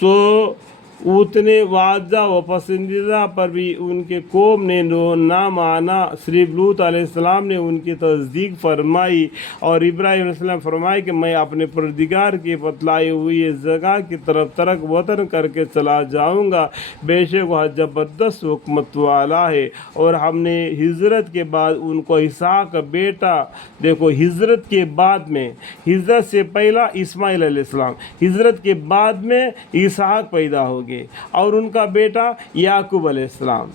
سو اتنے واضح و پسندیدہ پر بھی ان کے قوم نے نہ مانا، صرف لوط علیہ السلام نے ان کی تصدیق فرمائی، اور ابراہیم علیہ السلام فرمائے کہ میں اپنے پروردگار کی بتلائی ہوئی اس جگہ کی طرف ترک وطن کر کے چلا جاؤں گا، بے شک وہ زبردست حکمت والا ہے۔ اور ہم نے ہجرت کے بعد ان کو اسحاق کا بیٹا، دیکھو ہجرت کے بعد میں، ہجرت سے پہلا اسماعیل علیہ السلام، ہجرت کے بعد میں اسحاق پیدا ہو گئے، اور ان کا بیٹا یعقوب علیہ السلام،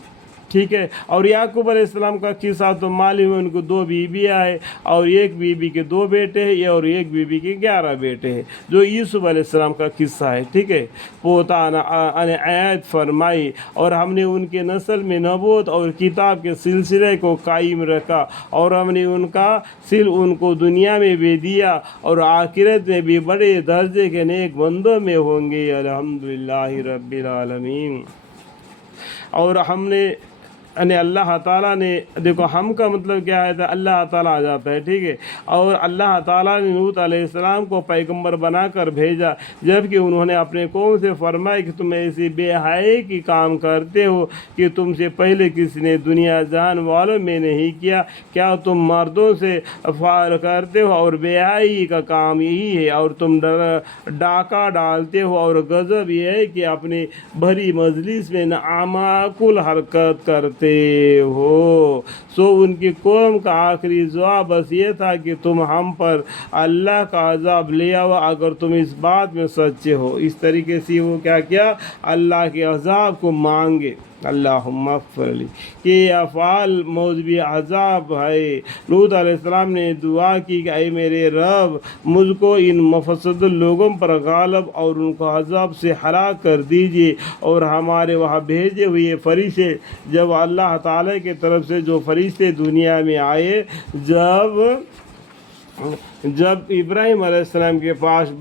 ٹھیک ہے۔ اور یعقوب علیہ السلام کا قصہ تو معلوم ہے، ان کو 2 بیویاں ہیں، اور ایک بیوی کے 2 بیٹے ہیں، اور ایک بیوی کے 11 بیٹے ہیں، جو یوسف علیہ السلام کا قصہ ہے، ٹھیک ہے۔ پوتانا آیت فرمائی، اور ہم نے ان کے نسل میں نبوت اور کتاب کے سلسلے کو قائم رکھا، اور ہم نے ان کو دنیا میں بھی دیا، اور آخرت میں بھی بڑے درجے کے نیک بندوں میں ہوں گے، الحمدللہ رب العالمین۔ اور ہم نے اللہ تعالیٰ نے، دیکھو ہم کا مطلب کیا ہے، اللہ تعالیٰ آ جاتا ہے، ٹھیک ہے۔ اور اللہ تعالیٰ نے لوط علیہ السلام کو پیغمبر بنا کر بھیجا، جبکہ انہوں نے اپنے قوم سے فرمایا کہ تم ایسی بے حیائی کی کام کرتے ہو کہ تم سے پہلے کسی نے دنیا جہان والوں میں نہیں کیا، کیا تم مردوں سے فار کرتے ہو، اور بے حیائی کا کام یہی ہے، اور تم ڈاکہ ڈالتے ہو، اور غضب یہ ہے کہ اپنی بھری مجلس میں نامعقول حرکت کرتے ہو۔ سو ان کی قوم کا آخری جواب بس یہ تھا کہ تم ہم پر اللہ کا عذاب لے آؤ اگر تم اس بات میں سچے ہو۔ اس طریقے سے وہ کیا اللہ کے عذاب کو مانگے، اللہم اغفر لی، کہ افعال موجبی عذاب ہے۔ لوط علیہ السلام نے دعا کی کہ اے میرے رب، مجھ کو ان مفسد لوگوں پر غالب اور ان کو عذاب سے ہلاک کر دیجیے، اور ہمارے وہاں بھیجے ہوئے فرشتے، جب اللہ تعالیٰ کی طرف سے جو فرشتے دنیا میں آئے، جب ابراہیم علیہ السلام کے پاس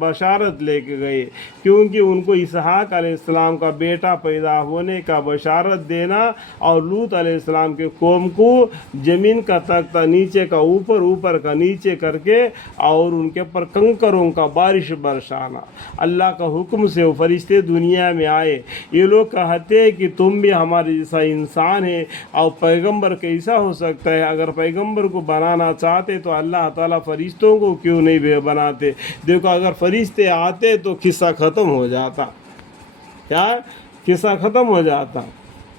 بشارت لے کے گئے، کیونکہ ان کو اسحاق علیہ السلام کا بیٹا پیدا ہونے کا بشارت دینا، اور لوط علیہ السلام کے قوم کو زمین کا تختہ نیچے کا اوپر، اوپر کا نیچے کر کے، اور ان کے اوپر کنکروں کا بارش برسانا، اللہ کا حکم سے وہ فرشتے دنیا میں آئے۔ یہ لوگ کہتے ہیں کہ تم بھی ہمارے جیسا انسان ہے، اور پیغمبر کیسا ہو سکتا ہے؟ اگر پیغمبر کو بنانا چاہتے تو اللہ تعالیٰ فرشتوں کو کیوں نہیں بناتے؟ دیکھو اگر فرشتے آتے تو قصہ ختم ہو جاتا، کیا قصہ ختم ہو جاتا۔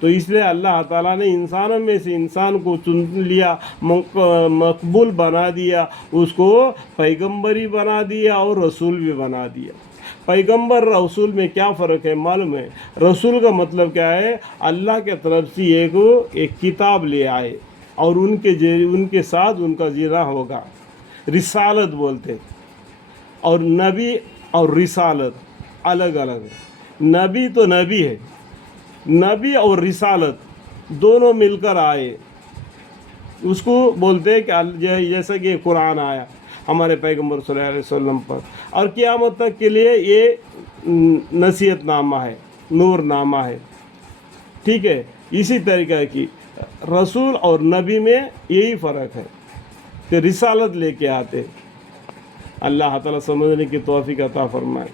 تو اس لیے اللہ تعالیٰ نے انسانوں میں سے انسان کو چن لیا، مقبول بنا دیا، اس کو پیغمبری بنا دیا اور رسول بھی بنا دیا۔ پیغمبر رسول میں کیا فرق ہے معلوم ہے؟ رسول کا مطلب کیا ہے؟ اللہ کے طرف سے ایک کتاب لے آئے، اور ان کے ساتھ ان کا جینا ہوگا، رسالت بولتے۔ اور نبی اور رسالت الگ الگ ہے۔ نبی تو نبی ہے، نبی اور رسالت دونوں مل کر آئے، اس کو بولتے ہیں کہ جیسا کہ قرآن آیا ہمارے پیغمبر صلی اللہ علیہ وسلم پر، اور قیامت تک کے لیے یہ نصیحت نامہ ہے، نور نامہ ہے، ٹھیک ہے۔ اسی طریقہ کی رسول اور نبی میں یہی فرق ہے کہ رسالت لے کے آتے۔ اللہ تعالیٰ سمجھنے کی توفیق عطا فرمائے۔